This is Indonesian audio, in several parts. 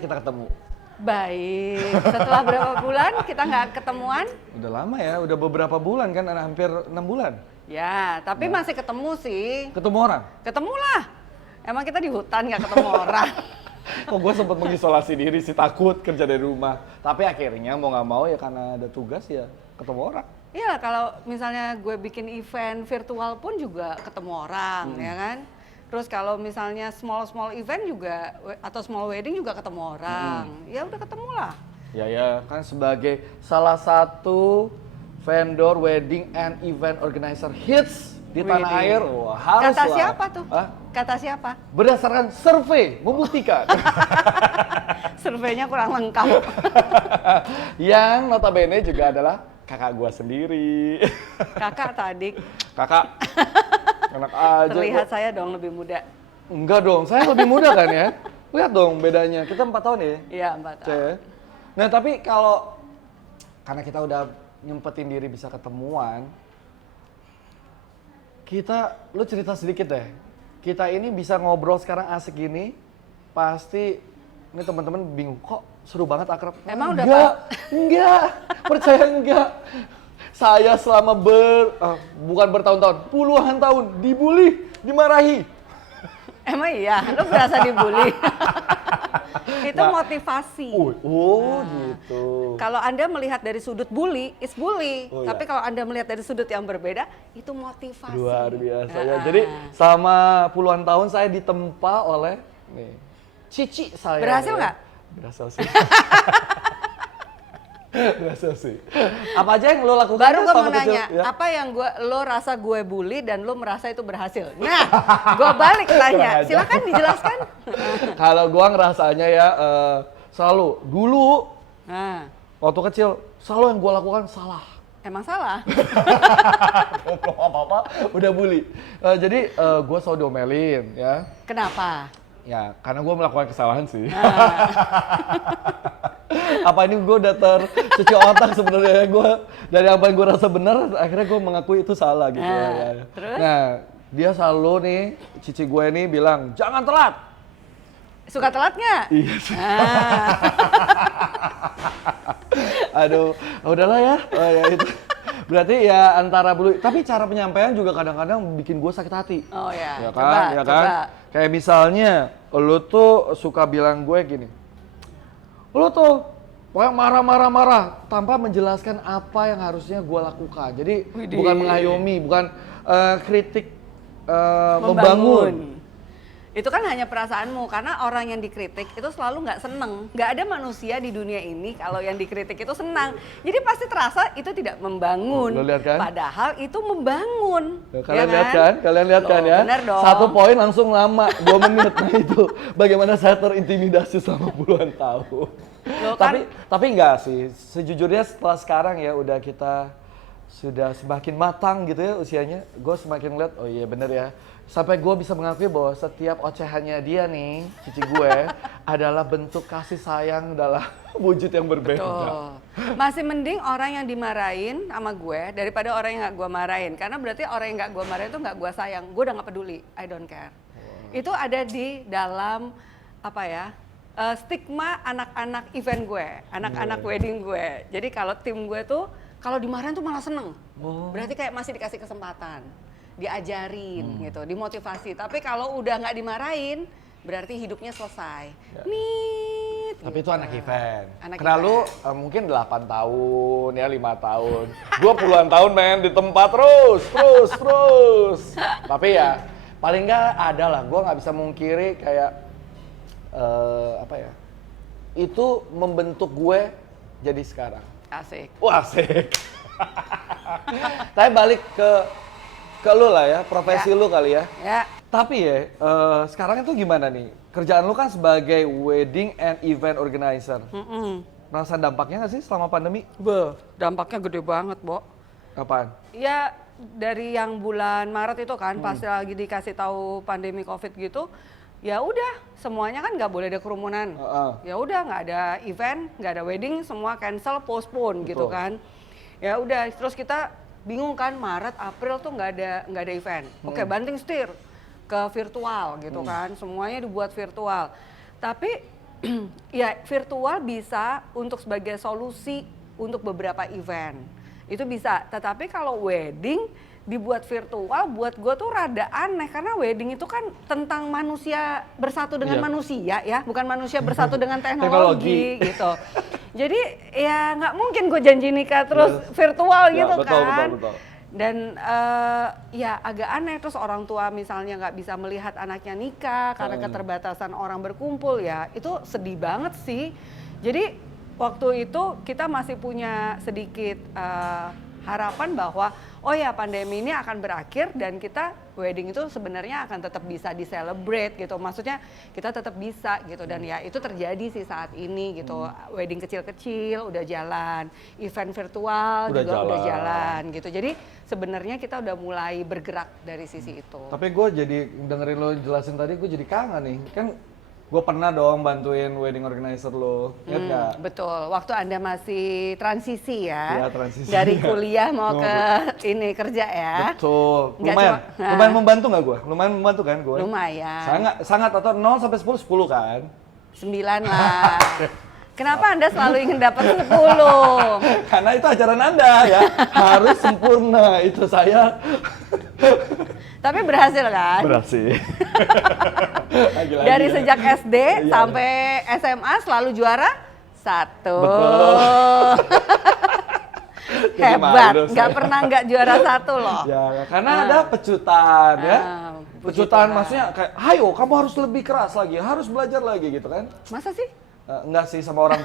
kita ketemu? Baik, setelah berapa bulan kita nggak ketemuan? Udah lama ya, udah beberapa bulan kan, hampir 6 bulan. Ya, tapi masih ketemu sih. Ketemu orang? Ketemulah. Emang kita di hutan nggak ketemu orang. Kok gue sempat mengisolasi diri sih, takut kerja dari rumah. Tapi akhirnya mau nggak mau ya karena ada tugas ya ketemu orang. Iya, kalau misalnya gue bikin event virtual pun juga ketemu orang, ya kan? Terus kalau misalnya small event juga atau small wedding juga ketemu orang. Ya udah ketemu lah. Ya kan sebagai salah satu vendor wedding and event organizer hits di tanah Widih. air, wah harus Kata lah. siapa tuh? Hah? Kata siapa? Berdasarkan survei membuktikan Surveinya kurang lengkap. yang notabene juga adalah kakak gua sendiri. Kakak atau adik? Kakak, enak aja. Terlihat kok. saya dong lebih muda. Enggak dong, saya lebih muda kan ya. Lihat dong bedanya, kita 4 tahun ya. Iya, 4 tahun. Cek. Nah tapi kalau, karena kita udah nyempetin diri bisa ketemuan, lu cerita sedikit deh. Kita ini bisa ngobrol sekarang asik gini, pasti ini teman-teman bingung, kok seru banget akrab. Emang udah enggak, percaya enggak. Saya selama bukan bertahun-tahun, puluhan tahun dibully, dimarahi. Emang iya, lu berasa dibully. Itu Nah. motivasi. Gitu. Kalau Anda melihat dari sudut bully, is bully. Oh, Tapi iya. kalau Anda melihat dari sudut yang berbeda, itu motivasi. Luar biasa ya. Ah. Jadi selama puluhan tahun saya ditempa oleh nih, cici saya. Berhasil ya. nggak? Berhasil sih. Berhasil sih. Apa aja yang lo lakukan? Baru gue selama mau kecil? nanya, Ya? apa yang lo rasa gue bully dan lo merasa itu berhasil? Nah, gue balik tanya, Kurang ajar. silakan dijelaskan. Kalau gua ngerasanya ya selalu dulu Nah, waktu kecil selalu yang gua lakukan salah. emang salah? Belum apa-apa udah bully. Jadi gua selalu diomelin ya. Kenapa? Ya karena gua melakukan kesalahan sih. Nah, Apa ini gue udah tercuci otak sebenarnya gue dari apa yang gue rasa benar akhirnya gue mengakui itu salah gitu ya. Terus? Nah dia selalu nih cici gue nih bilang jangan telat. suka telat nggak? Iya sih. Nah, Aduh udahlah ya. Oh, ya itu. Berarti ya antara bully tapi cara penyampaian juga kadang-kadang bikin gue sakit hati. oh ya, Ya coba, kan, ya kan. coba. Kayak misalnya lu tuh suka bilang gue gini. Lu tuh pokoknya marah tanpa menjelaskan apa yang harusnya gue lakukan. Jadi Widih. bukan mengayomi, bukan kritik membangun. Itu kan hanya perasaanmu, karena orang yang dikritik itu selalu nggak seneng. Nggak ada manusia di dunia ini kalau yang dikritik itu senang. Jadi pasti terasa itu tidak membangun. Lo lihat kan? Padahal itu membangun. Ya, kalian ya lihat kan? Kalian lihat kan Loh, ya? bener dong. 1 poin langsung lama, 2 menit. Nah itu bagaimana saya terintimidasi selama puluhan tahun. Loh, kan? Tapi enggak sih, sejujurnya setelah sekarang ya udah kita sudah semakin matang gitu ya usianya. Gue semakin lihat, oh iya bener ya. Sampai gue bisa mengakui bahwa setiap ocehannya dia nih, cici gue, adalah bentuk kasih sayang dalam wujud yang berbeda. Tuh. Masih mending orang yang dimarahin sama gue daripada orang yang nggak gue marahin. Karena berarti orang yang nggak gue marahin itu nggak gue sayang. Gue udah nggak peduli, I don't care. Itu ada di dalam apa ya? Stigma anak-anak event gue, anak-anak wedding gue. Jadi kalau tim gue tuh kalau dimarahin tuh malah seneng. Berarti kayak masih dikasih kesempatan, diajarin gitu, dimotivasi. Tapi kalau udah nggak dimarahin, berarti hidupnya selesai. Nit. Tapi gitu. itu anak event. Anak Kenal event. lu mungkin 8 tahun ya 5 tahun. Gua puluhan tahun main di tempat terus. Tapi ya paling nggak ada lah. Gua nggak bisa mungkiri kayak apa ya? Itu membentuk gue jadi sekarang. Asik. Wah asik. Tapi balik ke lu lah ya, profesi lu kali ya. Ya. Tapi ya, sekarang itu gimana nih? Kerjaan lu kan sebagai wedding and event organizer. Merasa dampaknya nggak sih selama pandemi? Dampaknya gede banget, Bo. Apaan? Ya dari yang bulan Maret itu kan pas lagi dikasih tahu pandemi Covid gitu, ya udah semuanya kan nggak boleh ada kerumunan. Ya udah nggak ada event, nggak ada wedding, semua cancel, postpone gitu Betul. kan. Ya udah terus kita bingung kan Maret, April tuh nggak ada event. Oke, banting setir ke virtual gitu kan, semuanya dibuat virtual. Tapi ya virtual bisa untuk sebagai solusi untuk beberapa event. Itu bisa, tetapi kalau wedding dibuat virtual buat gue tuh rada aneh karena wedding itu kan tentang manusia bersatu dengan manusia ya, bukan manusia bersatu dengan teknologi gitu. Jadi ya nggak mungkin gue janji nikah terus virtual gitu betul, kan. betul. Dan ya agak aneh terus orang tua misalnya nggak bisa melihat anaknya nikah karena keterbatasan orang berkumpul ya, itu sedih banget sih. Jadi waktu itu kita masih punya sedikit harapan bahwa oh ya pandemi ini akan berakhir dan kita wedding itu sebenarnya akan tetap bisa di-celebrate gitu. Maksudnya kita tetap bisa gitu dan ya itu terjadi sih saat ini gitu. Wedding kecil-kecil udah jalan, event virtual juga udah jalan gitu. Jadi sebenarnya kita udah mulai bergerak dari sisi itu. Tapi gue jadi dengerin lo jelasin tadi, gue jadi kangen nih. Kan gue pernah dong bantuin wedding organizer lo, ingat gak? Betul, waktu Anda masih transisi ya, Iya, transisi. dari kuliah mau ke ini kerja ya. Betul, Nggak lumayan membantu nggak gue? Lumayan membantu kan gue? Lumayan. Sangat atau 0 sampai 10, 10 kan? 9 lah. Kenapa Anda selalu ingin dapat 10? Karena itu ajaran Anda ya, harus sempurna, itu saya. Tapi berhasil kan? Berhasil. Dari sejak SD sampai SMA selalu juara 1. Betul. Hebat, nggak pernah nggak juara 1 loh. Ya, karena ada pecutan ya. Pecutan maksudnya kayak, ayo kamu harus lebih keras lagi, harus belajar lagi gitu kan. Masa sih? Enggak sih sama orang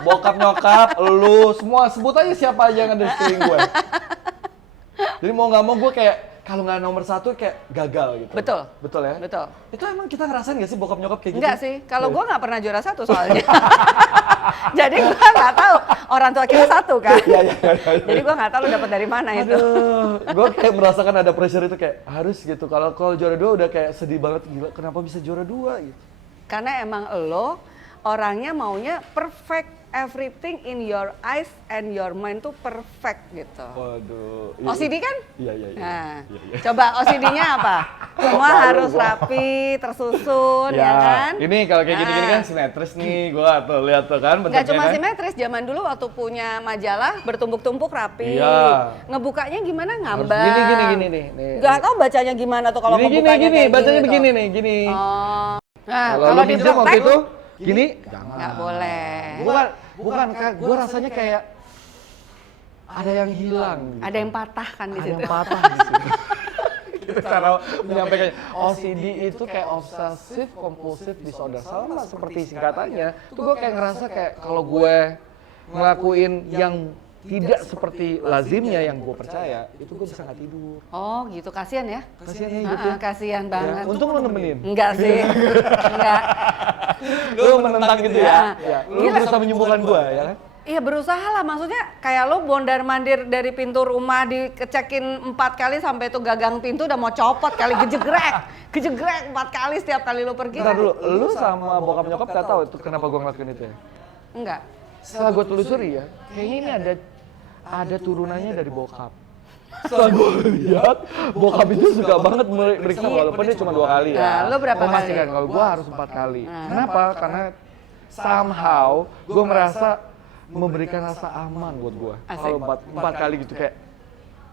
bokap nyokap, lu semua sebut aja siapa aja yang ada di sekeliling gue. Jadi mau nggak mau gue kayak kalau nggak nomor 1 kayak gagal gitu. Betul. Betul ya? Betul. Itu emang kita ngerasain nggak sih bokap nyokap kayak gitu? Enggak sih, kalau gue nggak pernah juara 1 soalnya. Jadi gue nggak tahu orang tua kita 1 kan. Iya. Jadi gue nggak tahu lu dapat dari mana itu. Gue kayak merasakan ada pressure itu kayak harus gitu. Kalau juara 2 udah kayak sedih banget, gila kenapa bisa juara 2 gitu. Karena emang lo orangnya maunya perfect, everything in your eyes and your mind tuh perfect gitu. Waduh. OCD kan? Iya. Nah, coba OCD-nya apa? Semua harus rapi, tersusun, ya kan? Ini kalau kayak gini-gini kan simetris nih, gua tuh lihat tuh kan bentuknya. Nggak cuma kan? simetris, zaman dulu waktu punya majalah bertumpuk-tumpuk rapi. Iya. Ngebukanya gimana Harus ngambang. gini nih. Nggak tahu bacanya gimana tuh kalau ngebukanya gini, kayak bacanya gini begini tuh. nih, gini. Oh. Nah, Kalau kalau lu di pinjam waktu itu gini, nggak boleh. Bukan Kak, gua rasanya kayak ada yang hilang. Gitu. Ada yang patah kan di Ada situ. yang patah di situ. Cara menyampaikan OCD itu kayak obsessive compulsive disorder, sama seperti singkatannya. Tuh gue kayak ngerasa kayak kalau gue ngelakuin yang tidak seperti lazimnya yang gue percaya, itu gue bisa nggak tidur. Oh gitu, kasihan ya? Kasian ya gitu. Kasihan banget. Ya, untung lu nemenin. Enggak sih, enggak. Lu menentang gitu ya? Ya. Lu Gila. berusaha menyembuhkan gue ya kan? Iya berusaha lah, maksudnya kayak lo bondar mandir dari pintu rumah dikecekin 4 kali sampai tuh gagang pintu udah mau copot kali, gejegrek 4 kali setiap kali lo pergi. Bentar dulu, lu sama bokap nyokap gak tahu itu kenapa gue ngelakuin itu ya? Enggak. Setelah gue telusuri ya, kayaknya ini ada turunannya dari bokap. Setelah gue lihat, bokap itu suka banget meriksa walaupun dia cuma 2 kali ya. Nah, lu berapa kali? Memastikan kalau gue harus 4 kali. Kenapa? Karena somehow gue merasa memberikan rasa aman buat gue. Kalau 4 kali gitu kayak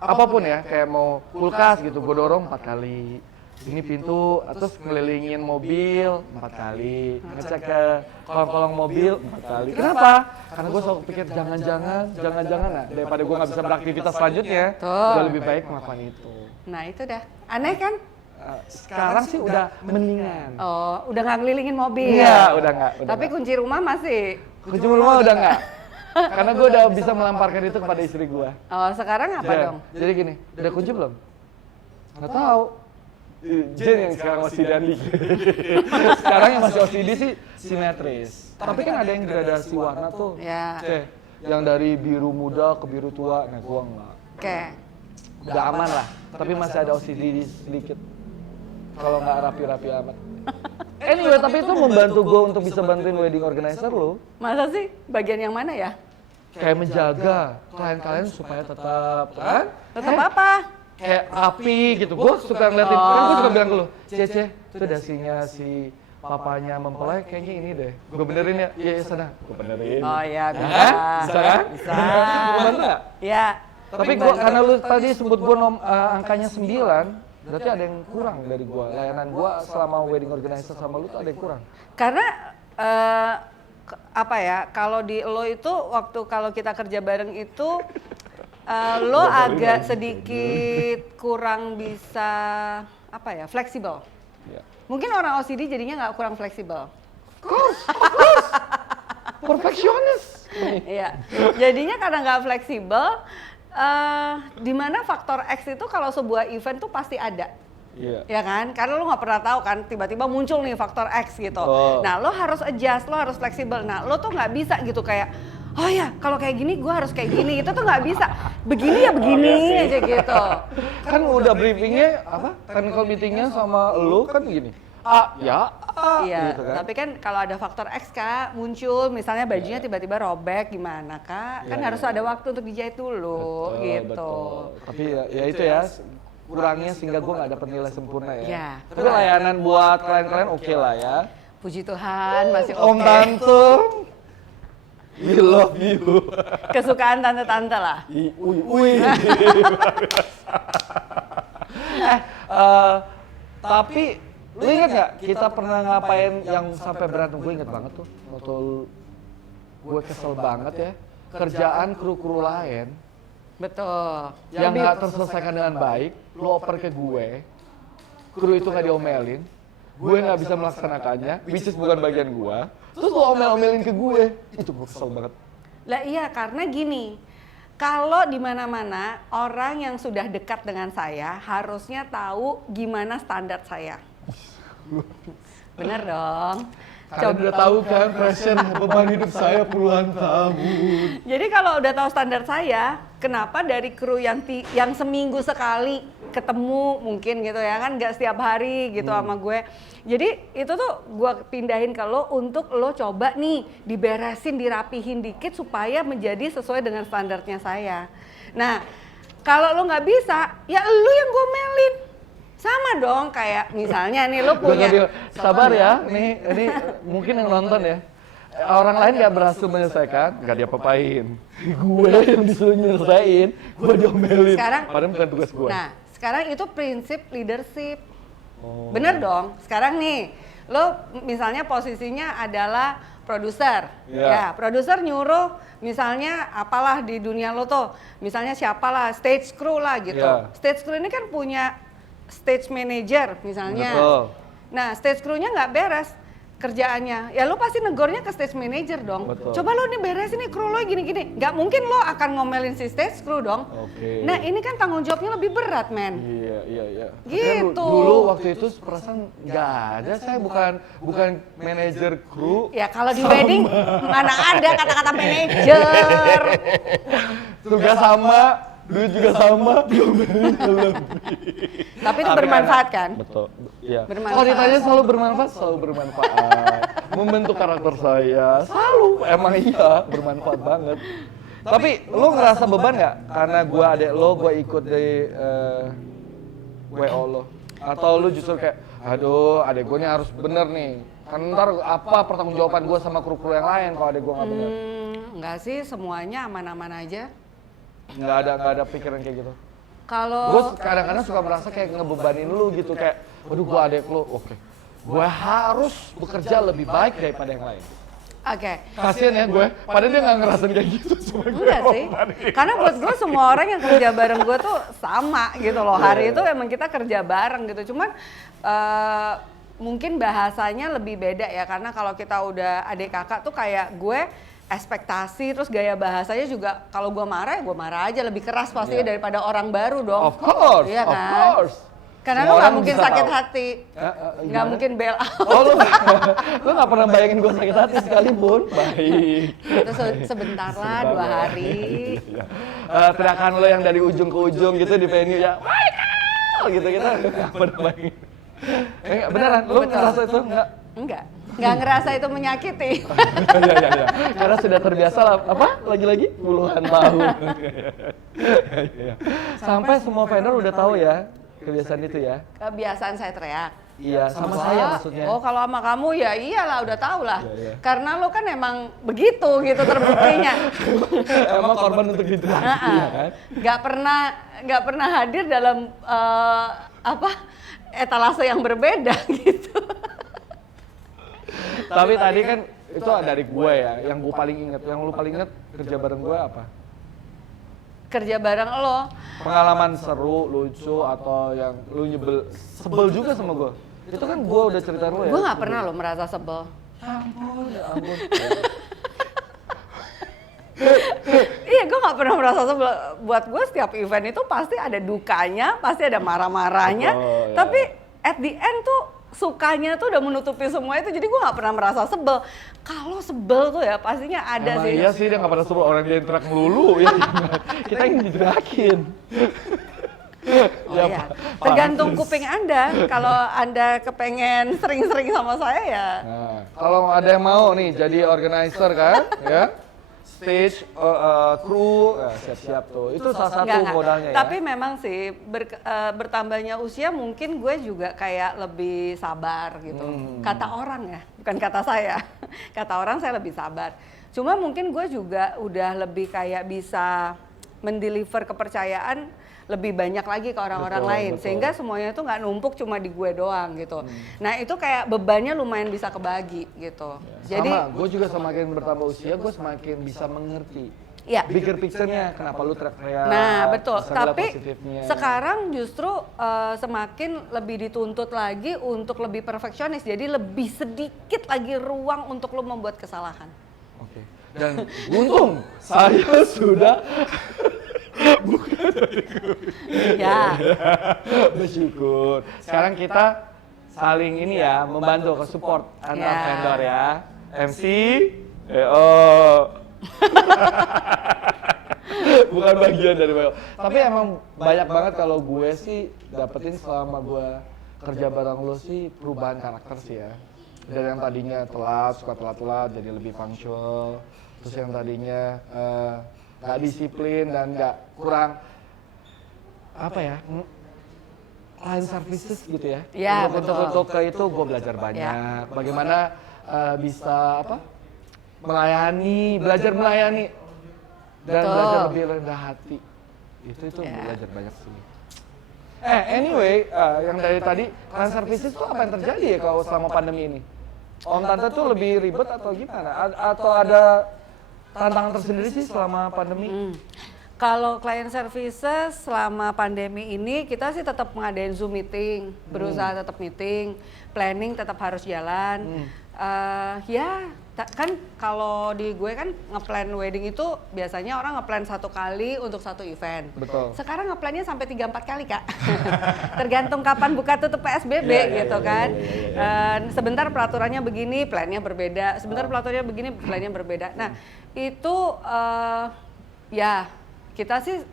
apapun ya, kayak mau kulkas gitu, gue dorong 4 kali. Ini pintu, terus ngelilingin mobil 4 kali, ngecek ke kolong-kolong mobil 4 kali. Kenapa? Karena gue selalu pikir jangan-jangan, nah daripada gue nggak bisa beraktivitas selanjutnya, udah lebih baik melakukan itu. Nah itu dah, aneh kan? Sekarang sih udah mendingan. Oh, udah nggak ngelilingin mobil? Iya, udah nggak. Tapi kunci rumah masih? Kunci rumah udah nggak. Karena gue udah bisa melamparkan itu kepada istri gue. Oh, sekarang apa dong? Jadi gini, udah kunci belum? Nggak tahu. Jen yang sekarang OCD Andi. Sekarang yang masih OCD sih simetris. Tapi kan ada yang gradasi warna tuh. Ya. Yang dari biru muda ke biru tua. Nah, gua enggak. Oke. Udah aman lah. Tapi masih ada OCD sedikit. Kalau nggak rapi-rapi amat. Anyway, tapi itu membantu gue untuk bisa bantuin wedding organizer lo. Masa sih? Bagian yang mana ya? Kayak menjaga klien-klien supaya tetap kan? Tetap apa? Kayak rapi gitu. Gue suka ngeliatin, kan gue suka bilang ke lu, Cece, itu dasinya si papanya mempelai kayaknya ini deh. Gue benerin ya? Iya, sana. Gue benerin. Oh iya, bisa. Bisa kan? Bisa. Bener nggak? Ya. Tapi gua, karena lu tadi sebut gue angkanya 9, berarti ada yang kurang dari gue. Layanan gue selama wedding organizer sama lu tuh ada yang kurang. Karena apa ya, kalau di lo itu waktu kalau kita kerja bareng itu lo agak sedikit kurang bisa apa ya, fleksibel. Ya. Mungkin orang OCD jadinya nggak kurang fleksibel. Of course. Perfeksionis. Iya, jadinya karena nggak fleksibel, di mana faktor X itu kalau sebuah event tuh pasti ada. Iya. Ya kan? Karena lo nggak pernah tahu kan, tiba-tiba muncul nih faktor X gitu. Oh. Nah, lo harus adjust, lo harus fleksibel. Nah, lo tuh nggak bisa gitu kayak, oh ya kalau kayak gini gue harus kayak gini. Itu tuh nggak bisa. Begini ya begini aja gitu. Kan udah briefingnya apa? Technical meetingnya sama lu kan gini. A, ya, A, Iya, gitu kan. tapi kan kalau ada faktor X Kak, muncul misalnya bajunya tiba-tiba robek gimana Kak? Kan Iya, harus iya. ada waktu untuk dijahit dulu gitu. Betul. Tapi ya itu ya, kurangnya sehingga gue nggak dapet nilai sempurna ya. Iya. Tapi layanan buat kalian-kalian oke lah ya. Puji Tuhan masih Om oke. Tante, we love you. Kesukaan tante-tante lah. Ui. Tapi lu inget nggak kita pernah ngapain yang sampai berantem? Gue inget banget tuh waktu gue kesel banget ya, kerjaan kru-kru lain Betul. yang nggak terselesaikan dengan baik, lu oper ke gue, kru itu nggak diomelin, gue nggak bisa melaksanakannya, which is bukan bagian gue, terus lu omel-omelin ke gue, itu gue kesel banget. Lah iya, karena gini, kalau di mana-mana orang yang sudah dekat dengan saya harusnya tahu gimana standar saya. Bener dong. Karena udah tahu kan passion beban hidup saya puluhan tahun. Jadi kalau udah tahu standar saya, kenapa dari kru yang seminggu sekali ketemu mungkin gitu ya kan, nggak setiap hari gitu sama gue. Jadi itu tuh gue pindahin ke lo untuk lo coba nih diberesin, dirapihin dikit supaya menjadi sesuai dengan standarnya saya. Nah kalau lo nggak bisa, ya lo yang gomelin. Sama dong kayak misalnya nih lo punya. Sabar ya, nih ini mungkin yang nonton ya. Orang lain nggak berhasil menyelesaikan, nggak diapa-apain. Gue yang disuruh nyelesain, gue diomelin. Padahal bukan tugas gue. Nah, sekarang itu prinsip leadership. Bener dong. Sekarang nih, lo misalnya posisinya adalah produser. Ya, produser nyuruh misalnya apalah di dunia lo tuh. Misalnya siapalah, stage crew lah gitu. Stage crew ini kan punya stage manager misalnya. Betul. Nah, stage crew-nya nggak beres kerjaannya, ya lo pasti negornya ke stage manager dong. Betul. Coba lo nih beresin nih kru lo gini-gini. Nggak mungkin lo akan ngomelin si stage crew dong. Oke. Nah ini kan tanggung jawabnya lebih berat, men. Iya. Gitu. Dulu waktu itu perasaan nggak ada, saya bukan manajer kru. Ya kalau di wedding mana ada kata-kata manajer. Tugas sama, duit juga sama, diomelin lebih. Tapi itu bermanfaat kan? Betul. Iya. Bermanfaat. Kalau ditanya selalu bermanfaat. Membentuk karakter saya, selalu. Emang iya, bermanfaat banget. Tapi lo ngerasa beban nggak? Karena gue adek lo, gue ikut di WO lo. Atau lo justru kayak, aduh adek gue nya harus bener nih. Kan ntar apa pertanggungjawaban gue sama kru-kru yang lain kalau adek gue nggak bener? Enggak sih, semuanya aman-aman aja. Nggak ada pikiran kayak gitu. Kalau Gue kadang-kadang suka merasa kayak ngebebanin lu gitu, kayak waduh gue adek lu, oke. Gue harus bekerja lebih baik daripada yang lain. Oke. Kasian ya gue, padahal dia nggak ngerasain kayak gitu sama gue. Enggak sih, karena buat gue semua orang yang kerja bareng gue tuh sama gitu loh. Hari itu emang kita kerja bareng gitu, cuman mungkin bahasanya lebih beda ya. Karena kalau kita udah adik kakak tuh kayak gue ekspektasi, terus gaya bahasanya juga kalau gue marah ya gue marah aja, lebih keras pastinya daripada orang baru dong. Of course, iya kan? of course. Karena Semua lo nggak orang mungkin bisa sakit tahu. hati, nggak Gimana? mungkin bail out. Oh lu nggak pernah bayangin gue sakit hati sekalipun. Baik. Itu sebentar lah, 2 hari. Teriakan lo yang dari ujung ke ujung gitu di venue ya, Michael gitu kita nggak pernah bayangin. Beneran, lo ngerasa itu nggak? Nggak ngerasa itu menyakiti. Iya. Karena sudah terbiasa lah, lagi-lagi puluhan tahun. Sampai semua vendor udah tahu ya kebiasaan itu ya. Kebiasaan saya teriak. Iya, sama saya maksudnya. Oh, kalau sama kamu ya iyalah, udah tahu lah. Iya. Karena lo kan emang begitu gitu terbuktinya. Emang korban untuk diterapi, ya kan? Nggak pernah hadir dalam etalase yang berbeda gitu. Tapi tadi kan itu dari gue ya, yang gue paling inget. Yang lu paling inget kerja bareng gue apa? Kerja bareng lo. Pengalaman seru, lucu, atau yang lu sebel juga sama gue. Itu kan gue udah cerita lu ya. Gue nggak pernah lo merasa sebel. Ya ampun. Iya, gue nggak pernah merasa sebel. Buat gue setiap event itu pasti ada dukanya, pasti ada marah-marahnya. Betul, ya. Tapi at the end tuh sukanya tuh udah menutupi semua itu. Jadi gue nggak pernah merasa sebel. Kalau sebel tuh ya pastinya ada Emang sih. iya sih, dia nggak pernah suruh orang dia interak melulu ya. Kita yang diterakin. Oh iya. Tergantung kuping Anda. Kalau Anda kepengen sering-sering sama saya ya. Nah, kalau ada yang mau nih jadi organizer kan, ya, stage, kru, siap-siap tuh. Itu salah satu Enggak. modalnya ya. Tapi memang sih bertambahnya usia mungkin gue juga kayak lebih sabar gitu. Kata orang ya, bukan kata saya. Kata orang saya lebih sabar. Cuma mungkin gue juga udah lebih kayak bisa mendeliver kepercayaan lebih banyak lagi ke orang-orang lain. Betul. Sehingga semuanya tuh nggak numpuk cuma di gue doang gitu. Nah itu kayak bebannya lumayan bisa kebagi gitu. Jadi sama, gue juga semakin bertambah usia, gue semakin bisa mengerti ya. bigger picture-nya, kenapa lu teriak-teriak. Nah betul, bisa ngeliat tapi positifnya. sekarang justru semakin lebih dituntut lagi untuk lebih perfeksionis. Jadi lebih sedikit lagi ruang untuk lo membuat kesalahan. Oke. Dan untung saya sudah bukan dari guru. Ya, Bersyukur. Sekarang kita saling ini ya, membantu ke support antar Ya. vendor ya. MC, oh. Bukan bagian dari BO. Tapi emang banyak banget kalau gue sih dapetin selama gue kerja bareng lo sih perubahan karakter sih ya. Dari yang tadinya telat, suka telat-telat jadi lebih punctual. Terus yang tadinya nggak disiplin dan nggak kurang apa ya, client services gitu ya. Ya, Untuk ke itu gue belajar banyak. Bagaimana bisa apa? Belajar melayani dan Betul. belajar lebih rendah hati. Itu Ya. belajar banyak sih. Anyway, yang dari tadi client services itu apa yang terjadi ya kalau selama pandemi ini? Om Tante tuh lebih ribet atau gimana? Atau ada tantangan tersendiri sih selama pandemi? kalau client services selama pandemi ini kita sih tetap ngadain Zoom meeting, berusaha tetap meeting, planning tetap harus jalan. Kan kalau di gue kan ngeplan wedding itu biasanya orang ngeplan 1 kali untuk 1 event. Betul. Sekarang ngeplannya sampai 3-4 kali Kak. Tergantung kapan buka tutup PSBB gitu kan. Sebentar peraturannya begini, plannya berbeda. Sebentar peraturannya begini, plannya berbeda. Nah itu ya kita sih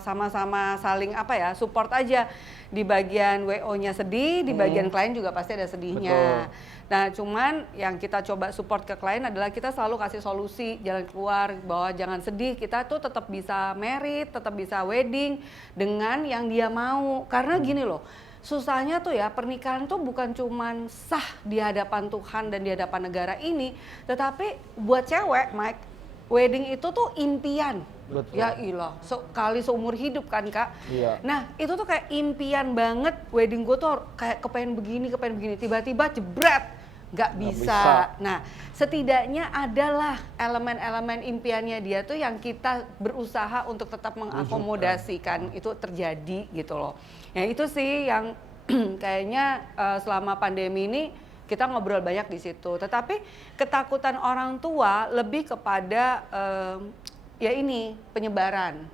sama-sama saling support aja. Di bagian WO-nya sedih, di bagian klien juga pasti ada sedihnya. Betul. Nah, cuman yang kita coba support ke klien adalah kita selalu kasih solusi, jalan keluar, bahwa jangan sedih, kita tuh tetap bisa married, tetap bisa wedding dengan yang dia mau. Karena gini loh, susahnya tuh ya pernikahan tuh bukan cuman sah di hadapan Tuhan dan di hadapan negara ini, tetapi buat cewek, Mike, wedding itu tuh impian. Betul. Ya ilah, sekali seumur hidup kan Kak. Iya. Nah itu tuh kayak impian banget, wedding gue tuh kayak kepengen begini, tiba-tiba jebret, nggak bisa. Nah setidaknya adalah elemen-elemen impiannya dia tuh yang kita berusaha untuk tetap mengakomodasikan itu terjadi gitu loh. Nah itu sih yang kayaknya selama pandemi ini kita ngobrol banyak di situ. Tetapi ketakutan orang tua lebih kepada ya ini penyebaran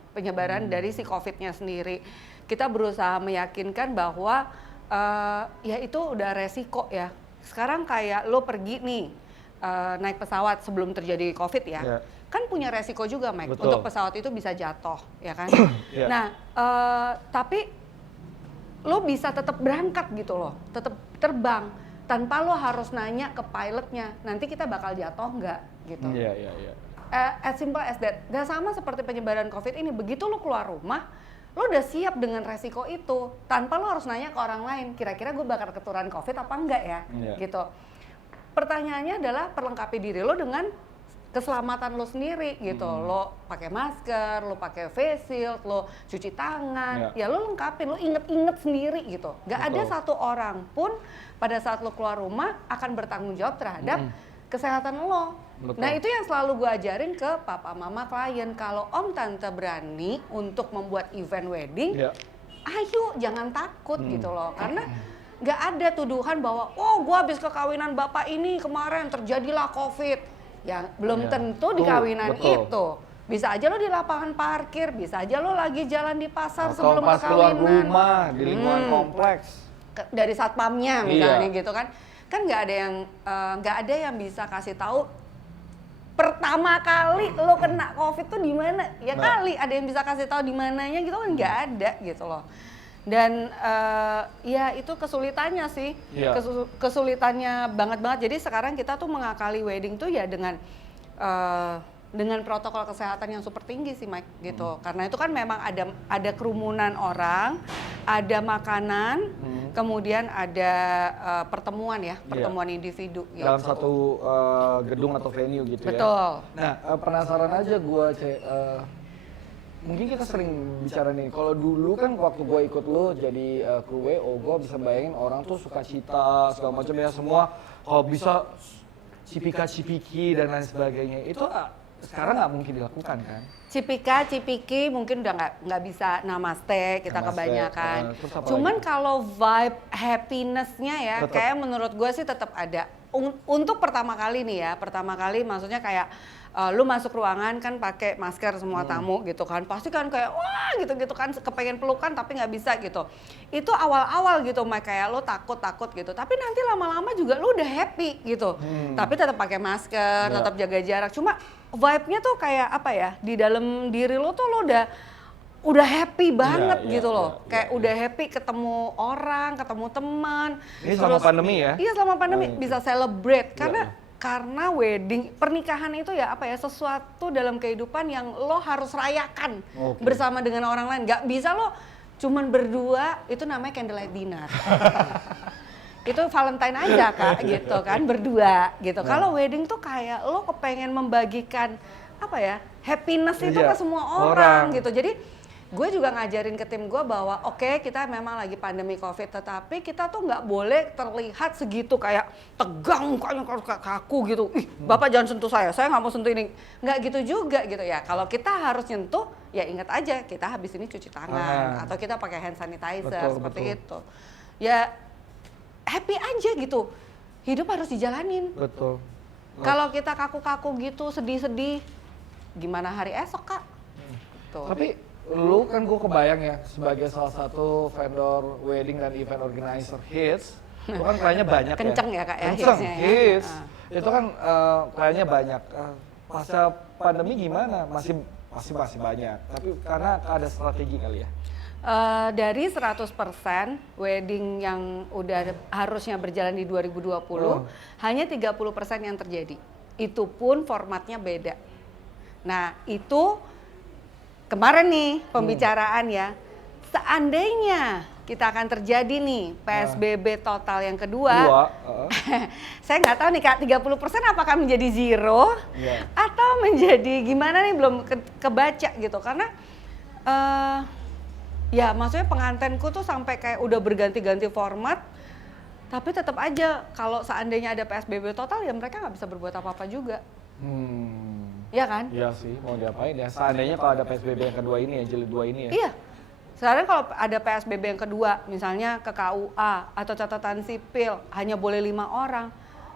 dari si COVID-nya sendiri. Kita berusaha meyakinkan bahwa ya itu udah resiko ya. Sekarang kayak lo pergi nih naik pesawat sebelum terjadi COVID ya. Yeah. Kan punya resiko juga Mike, Betul. untuk pesawat itu bisa jatuh ya kan. Yeah. Nah tapi lo bisa tetap berangkat gitu loh, tetap terbang tanpa lo harus nanya ke pilotnya nanti kita bakal jatuh nggak gitu. Iya. As simple as that. Dan sama seperti penyebaran COVID ini, begitu lo keluar rumah, lo udah siap dengan resiko itu tanpa lo harus nanya ke orang lain, kira-kira gue bakal keturunan COVID apa enggak ya, gitu. Pertanyaannya adalah perlengkapi diri lo dengan keselamatan lo sendiri gitu. Lo pakai masker, lo pakai face shield, lo cuci tangan, ya lo lengkapin, lo inget-inget sendiri gitu. Gak ada satu orang pun pada saat lo keluar rumah akan bertanggung jawab terhadap kesehatan lo. Betul. Nah itu yang selalu gue ajarin ke papa mama klien, kalau om tante berani untuk membuat event wedding, ayo jangan takut gitu loh, karena nggak ada tuduhan bahwa oh gue habis kekawinan bapak ini kemarin terjadilah COVID, ya belum tentu di kawinan itu. Bisa aja lo di lapangan parkir, bisa aja lo lagi jalan di pasar atau sebelum pas kekawinan. keluar rumah di lingkungan kompleks. Dari satpamnya misalnya gitu kan nggak ada yang bisa kasih tahu pertama kali lo kena COVID tuh di mana ya, kali ada yang bisa kasih tahu di mananya gitu kan, nggak ada gitu loh. Dan ya itu kesulitannya sih, kesulitannya banget. Jadi sekarang kita tuh mengakali wedding tuh ya dengan protokol kesehatan yang super tinggi sih Mike gitu. Karena itu kan memang ada kerumunan orang, ada makanan, kemudian ada pertemuan individu gitu. Dalam satu gedung atau venue gitu. Betul. Ya. Nah, penasaran aja gue, mungkin kita sering bicara nih, kalau dulu kan waktu gue ikut lo jadi kru WO, gue bisa bayangin orang tuh suka cita, segala macam ya, semua kalau bisa cipika-cipiki dan lain sebagainya. Itu sekarang nggak mungkin dilakukan kan? Cipika-cipiki mungkin udah nggak bisa namaste kita kebanyakan. Cuman kalau vibe happiness-nya ya, kayak menurut gue sih tetap ada. Untuk pertama kali nih ya, maksudnya kayak lu masuk ruangan kan pakai masker semua tamu gitu kan, pasti kan kayak wah gitu kan, kepengen pelukan tapi nggak bisa gitu. Itu awal-awal gitu, kayak lu takut gitu, tapi nanti lama-lama juga lu udah happy gitu. Tapi tetap pakai masker, tetap jaga jarak. Cuma vibe-nya tuh kayak apa ya, di dalam diri lu tuh lu udah happy banget gitu loh. Kayak udah happy ketemu orang, ketemu teman. Ini selama pandemi ya? Iya selama pandemi bisa celebrate karena wedding, pernikahan itu ya apa ya, sesuatu dalam kehidupan yang lo harus rayakan bersama dengan orang lain. Gak bisa lo cuman berdua, itu namanya candlelight dinner. Itu Valentine aja Kak gitu kan, berdua gitu. Kalau wedding tuh kayak lo kepengen membagikan apa ya, happiness itu ke semua orang gitu. Jadi gue juga ngajarin ke tim gue bahwa oke, kita memang lagi pandemi COVID, tetapi kita tuh nggak boleh terlihat segitu kayak tegang mukanya kaku gitu. Ih, Bapak jangan sentuh saya nggak mau sentuh ini. Nggak gitu juga gitu ya. Kalau kita harus nyentuh, ya ingat aja kita habis ini cuci tangan atau kita pakai hand sanitizer seperti itu. Ya happy aja gitu. Hidup harus dijalanin. Betul. Kalau kita kaku-kaku gitu, sedih-sedih, gimana hari esok Kak? Tuh. Tapi lu kan gue kebayang ya, sebagai salah satu vendor wedding dan event organizer hits, lu kan kliennya banyak kenceng ya Kak ya, kenceng, hits. Itu kan kliennya banyak. Pasca pandemi gimana? Masih banyak, tapi karena ada strategi kali ya? Dari 100% wedding yang udah harusnya berjalan di 2020, hanya 30% yang terjadi. Itu pun formatnya beda. Nah itu kemarin nih pembicaraan ya, seandainya kita akan terjadi nih PSBB total yang kedua, saya nggak tahu nih Kak, 30% apakah menjadi zero atau menjadi gimana nih, belum kebaca gitu. Karena ya maksudnya pengantenku tuh sampai kayak udah berganti-ganti format, tapi tetap aja kalau seandainya ada PSBB total ya mereka nggak bisa berbuat apa-apa juga. Iya kan? Iya sih, mau diapain ya? Seandainya kalau ada PSBB yang kedua ini ya, jilid 2 ini ya? Iya. Sekarang kalau ada PSBB yang kedua, misalnya ke KUA atau catatan sipil, hanya boleh 5 orang.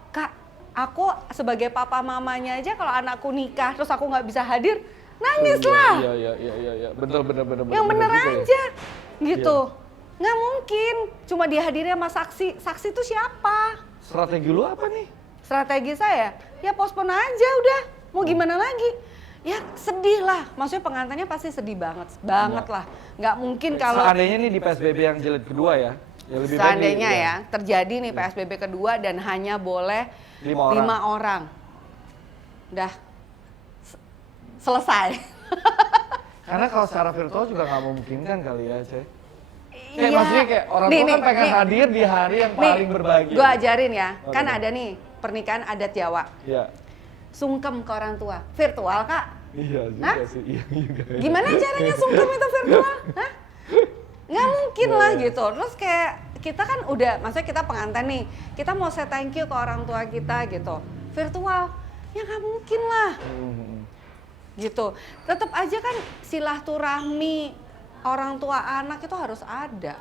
Kak, aku sebagai papa mamanya aja kalau anakku nikah terus aku nggak bisa hadir, nangis lah. Iya. Bener. Yang bener aja, gitu. Nggak mungkin, cuma dihadiri sama saksi. Saksi itu siapa? Strategi lu apa nih? Strategi saya, ya pospon aja udah. Mau gimana lagi? Ya sedih lah, maksudnya pengantinnya pasti sedih banget lah. Nggak mungkin kalau seandainya nih di PSBB yang jilid kedua ya, lebih seandainya ya terjadi nih PSBB kedua dan hanya boleh 5 orang. Udah selesai. Karena kalau secara virtual juga nggak memungkinkan kali ya, Cek. Kayak maksudnya kayak orang tua kan pengen hadir di hari yang paling berbahagia. Gue ajarin ya, kan ada nih pernikahan adat Jawa. Iya. Sungkem ke orang tua, virtual Kak. Iya juga Hah? sih, iya juga. Gimana caranya sungkem itu virtual? Hah? Nggak mungkin lah gitu. Terus kayak kita kan udah, maksudnya kita pengantin nih, kita mau say thank you ke orang tua kita gitu. Virtual, ya nggak mungkin lah. Gitu. Tetap aja kan silaturahmi orang tua anak itu harus ada.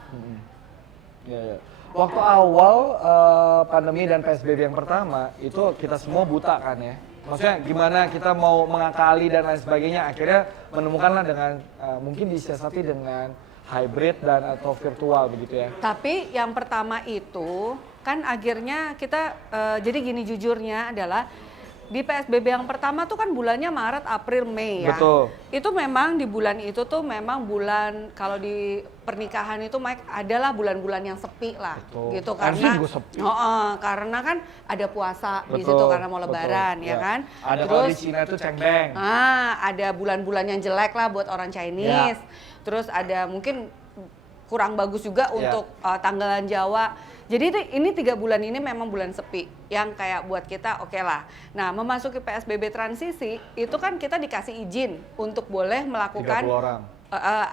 Iya, iya. Waktu awal pandemi dan PSBB yang pertama, itu kita semua buta kan ya. Maksudnya gimana kita mau mengakali dan lain sebagainya, akhirnya menemukanlah dengan mungkin disiasati dengan hybrid dan atau virtual begitu ya. Tapi yang pertama itu kan akhirnya kita jadi gini, jujurnya adalah di PSBB yang pertama tuh kan bulannya Maret, April, Mei ya. Betul. Itu memang di bulan itu tuh memang bulan, kalau di pernikahan itu Mike adalah bulan-bulan yang sepi lah. Betul. Gitu Harusnya karena juga sepi. karena kan ada puasa di Betul, situ karena mau betul. lebaran ya kan. Ada kalau di Cina itu cengbeng. Ada bulan-bulan yang jelek lah buat orang Chinese. Terus ada mungkin kurang bagus juga untuk tanggalan Jawa. Jadi ini 3 bulan ini memang bulan sepi yang kayak buat kita oke lah. Nah, memasuki PSBB transisi itu kan kita dikasih izin untuk boleh melakukan 30 orang.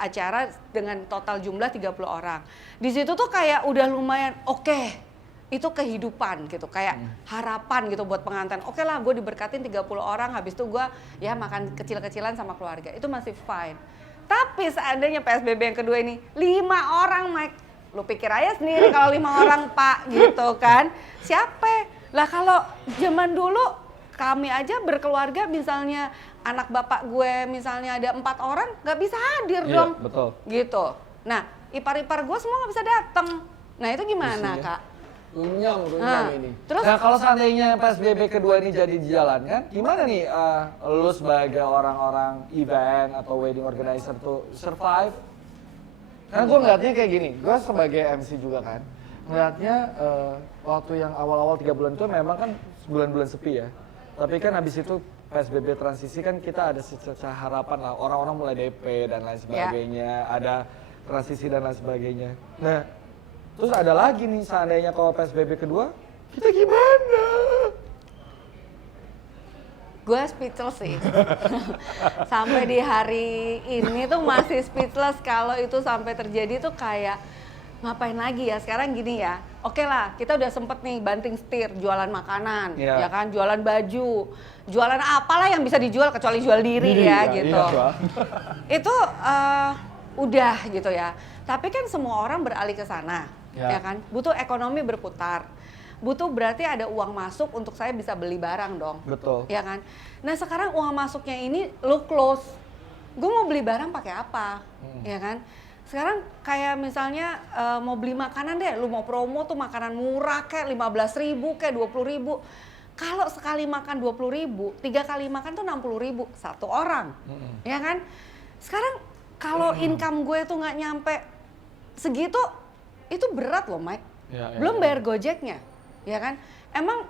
Acara dengan total jumlah 30 orang. Di situ tuh kayak udah lumayan oke. Itu kehidupan gitu, kayak harapan gitu buat pengantin. Oke lah, gue diberkatin 30 orang, habis itu gue ya makan kecil-kecilan sama keluarga. Itu masih fine. Tapi seandainya PSBB yang kedua ini 5 orang, Mike, lu pikir aja sendiri kalau 5 orang Pak gitu kan. Siapa? Lah kalau zaman dulu kami aja berkeluarga misalnya anak bapak gue misalnya ada 4 orang nggak bisa hadir dong. Betul. Gitu. Nah ipar-ipar gue semua nggak bisa datang. Nah itu gimana Kak? Runyang ini. Terus Nah kalau seandainya PSBB kedua ini jadi dijalankan, gimana nih lu sebagai orang-orang event atau wedding organizer tuh survive? Karena gue ngeliatnya kayak gini, gue sebagai MC juga kan, ngeliatnya waktu yang awal-awal 3 bulan itu memang kan bulan-bulan sepi ya. Tapi kan habis itu PSBB transisi kan kita ada secerca harapan lah, orang-orang mulai DP dan lain sebagainya, ada transisi dan lain sebagainya. Nah, terus ada lagi nih seandainya kalau PSBB kedua, kita gimana? gue speechless sih. Sampai di hari ini tuh masih speechless kalau itu sampai terjadi tuh kayak ngapain lagi ya sekarang gini ya. Oke lah, kita udah sempet nih banting setir jualan makanan, ya kan, jualan baju, jualan apalah yang bisa dijual kecuali jual diri ya gitu. Itu udah gitu ya. Tapi kan semua orang beralih ke sana, ya kan. Butuh ekonomi berputar. Butuh berarti ada uang masuk untuk saya bisa beli barang dong. Betul. Ya kan. Nah sekarang uang masuknya ini lu close. Gue mau beli barang pakai apa? Ya kan. Sekarang kayak misalnya mau beli makanan deh, lu mau promo tuh makanan murah kayak 15.000 kayak 20.000. Kalau sekali makan 20.000, 3 kali makan tuh 60.000 satu orang. Ya kan. Sekarang kalau income gue tuh nggak nyampe segitu, itu berat loh Mike. Belum bayar gojeknya. Ya kan, emang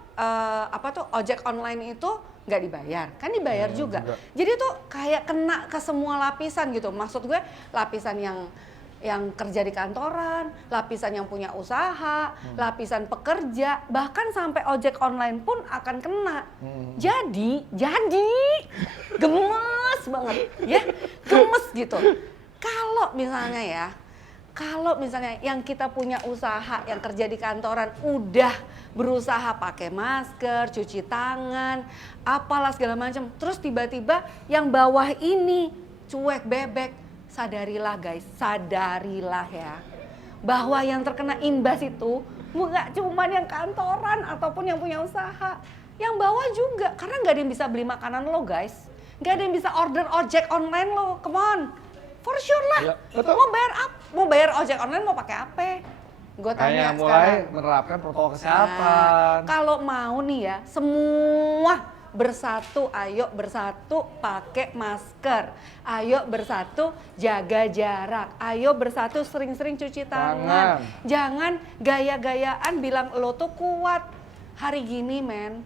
apa tuh ojek online itu nggak dibayar, kan dibayar juga. Jadi tuh kayak kena ke semua lapisan gitu. Maksud gue lapisan yang kerja di kantoran, lapisan yang punya usaha, lapisan pekerja, bahkan sampai ojek online pun akan kena. Jadi gemes banget, ya gemes gitu. Kalau misalnya yang kita punya usaha, yang kerja di kantoran udah berusaha pakai masker, cuci tangan, apalah segala macam. Terus tiba-tiba yang bawah ini cuek bebek. Sadarilah guys, sadarilah ya. Bahwa yang terkena imbas itu nggak cuma yang kantoran ataupun yang punya usaha. Yang bawah juga, karena nggak ada yang bisa beli makanan lo guys. Nggak ada yang bisa order ojek online lo, come on. For sure lah, mau bayar ojek online mau pakai apa? Gue tanya mulai sekarang. menerapkan protokol kesehatan. Kalau mau nih ya, semua bersatu, ayo bersatu pakai masker, ayo bersatu jaga jarak, ayo bersatu sering-sering cuci tangan. Jangan gaya-gayaan bilang lo tuh kuat. Hari gini men,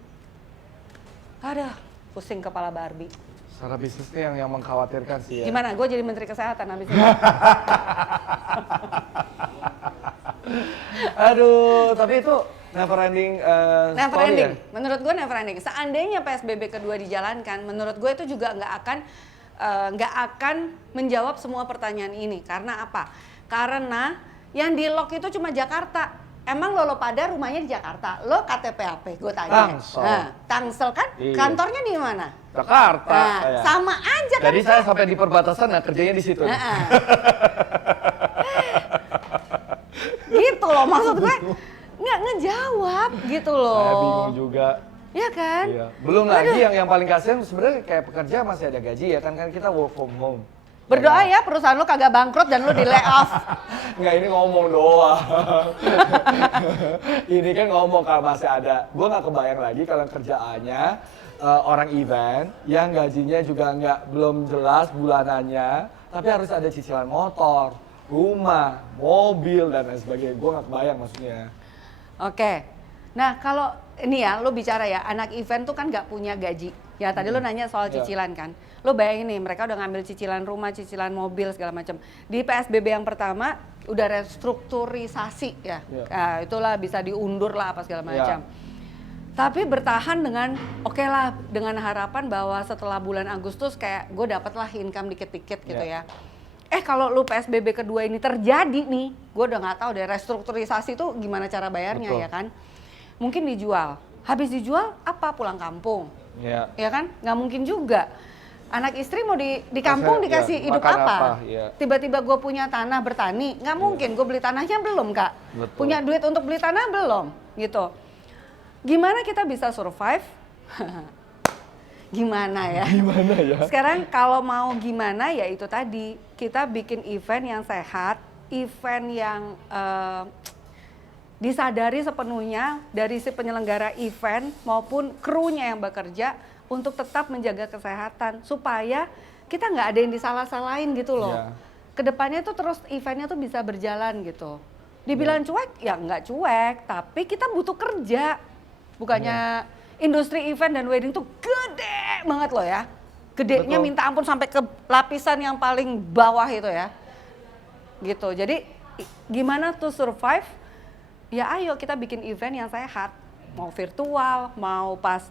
aduh pusing kepala Barbie. Secara bisnis nih yang mengkhawatirkan sih ya. Gimana? Gue jadi menteri kesehatan habis ini. Aduh, tapi itu never ending Never story ending. ya? Menurut gue never ending. Seandainya PSBB kedua dijalankan, menurut gue itu juga nggak akan menjawab semua pertanyaan ini. Karena apa? Karena yang di lock itu cuma Jakarta. Emang lo pada rumahnya di Jakarta, lo KTP apa? Gue tanya. Tangsel. Nah, Tangsel kan? Iya. Kantornya di mana? Jakarta. Nah, ya. sama aja kan? Jadi saya sampai di perbatasan, nah kerjanya di situ. Heeh. Gitu loh, maksud gue nggak ngejawab gitu loh. Saya bingung juga. Iya kan? Iya. Belum lagi yang paling kasihan sebenarnya kayak pekerja masih ada gaji ya kan kita work from home. Berdoa ya perusahaan lo kagak bangkrut dan lo di layoff. Nggak, ini ngomong doang. Ini kan ngomong kalau masih ada. Gue nggak kebayang lagi kalau kerjaannya orang event yang gajinya juga belum jelas bulanannya, tapi harus ada cicilan motor, rumah, mobil dan lain sebagainya. Gue nggak kebayang maksudnya. Oke. Nah kalau ini ya lo bicara ya anak event tuh kan nggak punya gaji. Ya tadi lo nanya soal cicilan kan. Lo bayangin nih mereka udah ngambil cicilan rumah, cicilan mobil segala macam. Di PSBB yang pertama udah restrukturisasi ya. Nah, itulah bisa diundur lah apa segala macam. Tapi bertahan dengan oke lah dengan harapan bahwa setelah bulan Agustus kayak gue dapet lah income dikit-dikit gitu ya. Kalau lu PSBB kedua ini terjadi nih, gue udah nggak tahu deh restrukturisasi itu gimana cara bayarnya. Betul. Ya kan. Mungkin dijual, habis dijual apa pulang kampung, ya kan? Nggak mungkin juga. Anak istri mau di kampung dikasih hidup apa? Tiba-tiba gue punya tanah bertani, nggak mungkin. Gue beli tanahnya belum kak, Betul. Punya duit untuk beli tanah belum, gitu. Gimana kita bisa survive? Gimana ya? Gimana ya? Sekarang kalau mau gimana ya itu tadi kita bikin event yang sehat, event yang disadari sepenuhnya dari si penyelenggara event maupun krunya yang bekerja untuk tetap menjaga kesehatan supaya kita nggak ada yang disalah-salahin gitu loh. Kedepannya tuh terus eventnya tuh bisa berjalan gitu. Dibilang cuek ya nggak cuek, tapi kita butuh kerja. Bukannya industri event dan wedding tuh gede banget loh ya. Gedenya minta ampun sampai ke lapisan yang paling bawah itu ya. Gitu. Jadi gimana tuh survive? Ya ayo kita bikin event yang sehat. Mau virtual, mau pas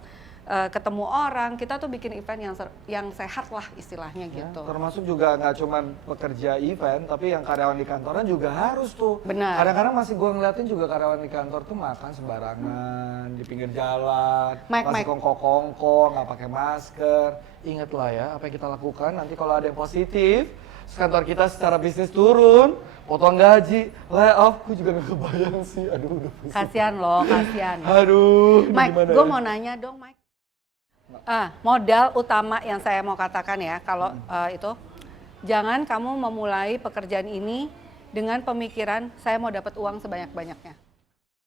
ketemu orang, kita tuh bikin event yang sehat lah istilahnya gitu. Termasuk juga nggak cuman pekerja event, tapi yang karyawan di kantoran juga harus tuh. Benar. Kadang-kadang masih gue ngeliatin juga karyawan di kantor tuh makan sembarangan di pinggir jalan, masih kongko-kongko, nggak pakai masker. Ingatlah ya apa yang kita lakukan. Nanti kalau ada yang positif, kantor kita secara bisnis turun, potong gaji, layoff, gue juga nggak kebayang sih. Aduh, udah pusing. Kasian loh, kasian. Aduh, Mike, gue mau nanya dong, Mike. Modal utama yang saya mau katakan ya, kalau itu jangan kamu memulai pekerjaan ini dengan pemikiran saya mau dapat uang sebanyak-banyaknya.